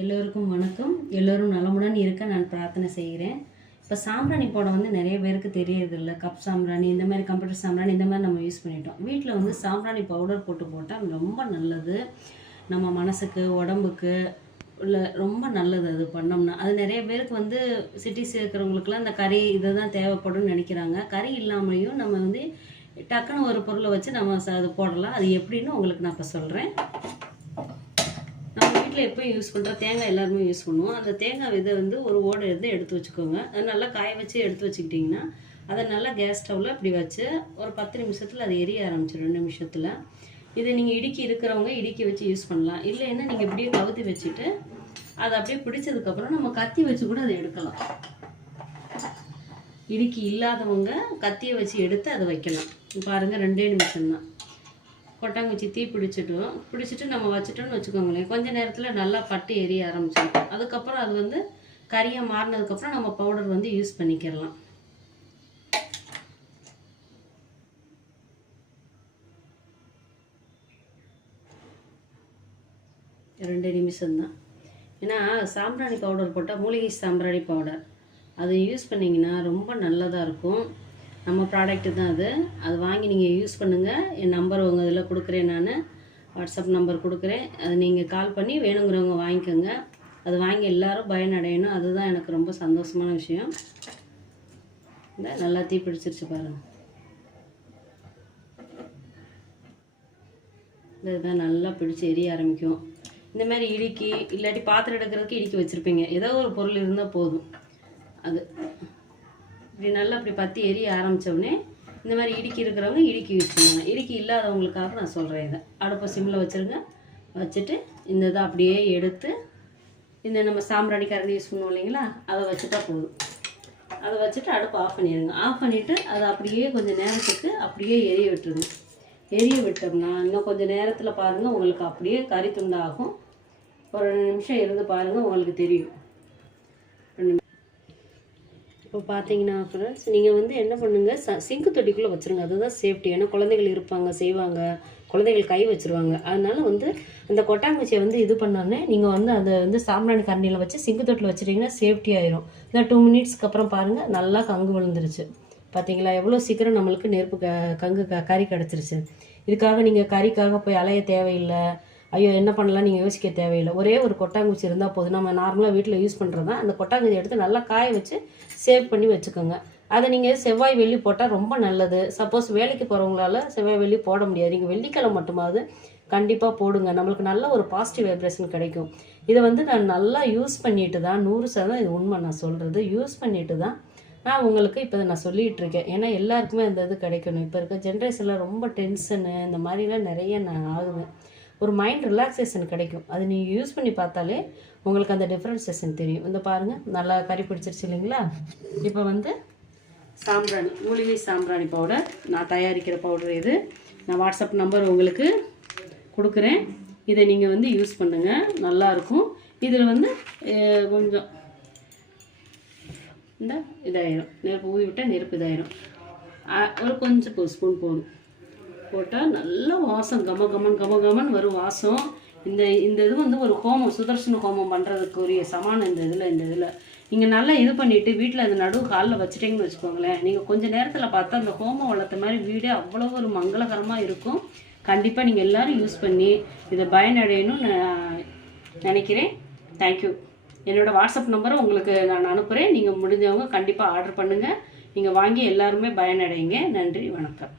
எல்லோருக்கும் வணக்கம். எல்லோரும் நலமுடன் இருக்க நான் பிரார்த்தனை செய்கிறேன். இப்போ சாம்பிராணி போட நிறைய பேருக்கு தெரியறதில்ல. கப் சாம்பிராணி, இந்த மாதிரி கம்ப்யூட்டர் சாம்பிராணி, இந்த மாதிரி நம்ம யூஸ் பண்ணிட்டோம். வீட்டில் சாம்பிராணி பவுடர் போட்டால் ரொம்ப நல்லது. நம்ம மனசுக்கு, உடம்புக்கு ரொம்ப நல்லது. அது பண்ணோம்னா அது நிறைய பேருக்கு சிட்டிஸ் இருக்கிறவங்களுக்குலாம் இந்த கறி இதை தான் தேவைப்படும்னு நினைக்கிறாங்க. கறி இல்லாமலையும் நம்ம டக்குன்னு ஒரு பொருளை வச்சு நம்ம அது போடலாம். அது எப்படின்னு உங்களுக்கு நான் இப்போ சொல்கிறேன். நம்ம வீட்டில் எப்போயும் யூஸ் பண்ணுற தேங்காய் எல்லாருமே யூஸ் பண்ணுவோம். அந்த தேங்காய் விதை ஒரு ஓடை எடுத்து வச்சுக்கோங்க. அது நல்லா காய வச்சு எடுத்து வச்சுக்கிட்டிங்கன்னா அதை நல்லா கேஸ் ஸ்டவ்வில் இப்படி வச்சு ஒரு 10 நிமிஷத்தில் அது எரிய ஆரம்பிச்சிடும். 2 நிமிஷத்தில். இதை நீங்கள் இடுக்கி இருக்கிறவங்க இடுக்கி வச்சு யூஸ் பண்ணலாம். இல்லைன்னா நீங்கள் இப்படியே கவுத்தி வச்சுட்டு அதை அப்படியே பிடிச்சதுக்கப்புறம் நம்ம கத்தி வச்சு கூட அதை எடுக்கலாம். இடுக்கி இல்லாதவங்க கத்தியை வச்சு எடுத்து அதை வைக்கலாம். பாருங்கள், 2 நிமிஷம்தான். கொட்டாங்குச்சி தீ பிடிச்சிட்டு நம்ம வச்சுட்டோன்னு வச்சுக்கோங்களேன், கொஞ்ச நேரத்தில் நல்லா பட்டு எரிய ஆரம்பிச்சிடும். அதுக்கப்புறம் அது கறியை மாறினதுக்கப்புறம் நம்ம பவுடர் யூஸ் பண்ணிக்கிறலாம். ரெண்டு நிமிஷம்தான். ஏன்னா சாம்பிராணி பவுடர் போட்டால் மூலிகை சாம்பிராணி பவுடர் அது யூஸ் பண்ணிங்கன்னா ரொம்ப நல்லதாக இருக்கும். நம்ம ப்ராடக்ட்டு தான் அது வாங்கி நீங்கள் யூஸ் பண்ணுங்கள். என் நம்பர் உங்கள் இதில் கொடுக்குறேன். நான் வாட்ஸ்அப் நம்பர் கொடுக்குறேன். அது நீங்கள் கால் பண்ணி வேணுங்கிறவங்க வாங்கிக்கோங்க. அது வாங்கி எல்லோரும் பயனடையணும். அதுதான் எனக்கு ரொம்ப சந்தோஷமான விஷயம். இந்த நல்லா தீ பிடிச்சிருச்சு பாருங்கள். இதுதான் நல்லா பிடிச்சி எரிய ஆரம்பிக்கும். இந்த மாதிரி இடுக்கி இல்லாட்டி பாத்திரம் எடுக்கிறதுக்கு இடுக்கி வச்சுருப்பீங்க. ஏதோ ஒரு பொருள் இருந்தால் போதும். அது இப்படி நல்லா அப்படி பற்றி எரிய ஆரம்பித்தோடனே இந்த மாதிரி இடுக்கி இருக்கிறவங்க இடுக்கி யூஸ் பண்ணுவாங்க. இடுக்கி இல்லாதவங்களுக்காக நான் சொல்கிறேன். இதை அடுப்பை சிம்மில் வச்சுருங்க. வச்சுட்டு இந்த இதை அப்படியே எடுத்து இந்த நம்ம சாம்பிராணி கரண்டி யூஸ் பண்ணுவோம் இல்லைங்களா, அதை வச்சுட்டா போதும். அதை வச்சுட்டு அடுப்பை ஆஃப் பண்ணிடுங்க. ஆஃப் பண்ணிவிட்டு அதை அப்படியே கொஞ்சம் நேரத்துக்கு அப்படியே எரிய விட்டுருங்க. எரிய விட்டோம்னா இன்னும் கொஞ்சம் நேரத்தில் பாருங்கள், உங்களுக்கு அப்படியே கறி துண்டாகும். ஒரு 2 நிமிஷம் இருந்து பாருங்கள், உங்களுக்கு தெரியும். இப்போ பார்த்தீங்கன்னா ஃப்ரெண்ட்ஸ், நீங்கள் என்ன பண்ணுங்கள், சிங்கு தொட்டிக்குள்ளே வச்சுருங்க. அதுதான் சேஃப்டி. ஏன்னா குழந்தைகள் இருப்பாங்க, செய்வாங்க, குழந்தைகள் கை வச்சுருவாங்க. அதனால அந்த கொட்டாங்குச்சியை இது பண்ணோன்னே நீங்கள் அதை சாம்பிராணி கரண்டியில் வச்சு சிங்கு தொட்டில் வச்சுட்டிங்கன்னா சேஃப்டி ஆயிரும். இல்லை 2 மினிட்ஸ்க்கு அப்புறம் பாருங்கள், நல்லா கங்கு விழுந்துருச்சு. பார்த்தீங்களா எவ்வளோ சீக்கிரம் நம்மளுக்கு நெருப்பு கங்கு கறி கிடச்சிருச்சு. இதுக்காக நீங்கள் கறிக்காக போய் அலைய தேவையில்லை. ஐயோ என்ன பண்ணலாம் நீங்கள் யோசிக்க தேவையில்லை. ஒரே ஒரு கொட்டாங்குச்சி இருந்தால் போதும். நம்ம நார்மலாக வீட்டில் யூஸ் பண்ணுறது தான். அந்த கொட்டாங்குச்சி எடுத்து நல்லா காய வச்சு சேவ் பண்ணி வச்சுக்கோங்க. அதை நீங்கள் செவ்வாய் வெள்ளி போட்டால் ரொம்ப நல்லது. சப்போஸ் வேலைக்கு போகிறவங்களால செவ்வாய் வெள்ளி போட முடியாது, நீங்கள் வெள்ளிக்கிழமை மட்டுமாவது கண்டிப்பாக போடுங்க. நம்மளுக்கு நல்ல ஒரு பாசிட்டிவ் வைப்ரேஷன் கிடைக்கும். இதை நான் நல்லா யூஸ் பண்ணிட்டு தான், 100% இது உண்மை நான் சொல்கிறது, யூஸ் பண்ணிட்டு தான் நான் உங்களுக்கு இப்போ நான் சொல்லிகிட்டு இருக்கேன். ஏன்னா எல்லாருக்குமே அந்த இது கிடைக்கணும். இப்போ இருக்க ஜென்ரேஷனில் ரொம்ப டென்ஷனு இந்த மாதிரிலாம் நிறைய ஆகுது. ஒரு மைண்ட் ரிலாக்ஸேஷன் கிடைக்கும். அது நீங்கள் யூஸ் பண்ணி பார்த்தாலே உங்களுக்கு அந்த டிஃப்ரென்சேஷன் தெரியும். இந்த பாருங்கள், நல்லா கறி பிடிச்சிருச்சு இல்லைங்களா. இப்போ சாம்பிராணி, மூலிகை சாம்பிராணி பவுடர் நான் தயாரிக்கிற பவுடர் இது. நான் வாட்ஸ்அப் நம்பர் உங்களுக்கு கொடுக்குறேன். இதை நீங்கள் யூஸ் பண்ணுங்கள், நல்லாயிருக்கும். இதில் கொஞ்சம் இந்த இதாயிரும், நெருப்பு ஊதி விட்டால் நெருப்பு இதாயிரும். ஒரு கொஞ்சம் ஸ்பூன் போட்டால் நல்ல வாசம், கமகமன் வரும் வாசம். இந்த இது ஒரு ஹோமம், சுதர்சன ஹோமம் பண்ணுறதுக்குரிய சமானம் இந்த இதில் நீங்கள் நல்லா இது பண்ணிவிட்டு வீட்டில் அந்த நடுவு காலில் வச்சுட்டிங்கன்னு வச்சுக்கோங்களேன், நீங்கள் கொஞ்சம் நேரத்தில் பார்த்தா அந்த ஹோமம் வளர்த்த மாதிரி வீடே அவ்வளோ ஒரு மங்களகரமாக இருக்கும். கண்டிப்பாக நீங்கள் எல்லோரும் யூஸ் பண்ணி இதை பயனடையணும்னு நான் நினைக்கிறேன். தேங்க்யூ. என்னோடய வாட்ஸ்அப் நம்பரை உங்களுக்கு நான் அனுப்புகிறேன். நீங்கள் முடிஞ்சவங்க கண்டிப்பாக ஆர்டர் பண்ணுங்கள். நீங்கள் வாங்கி எல்லாருமே பயனடைங்க. நன்றி, வணக்கம்.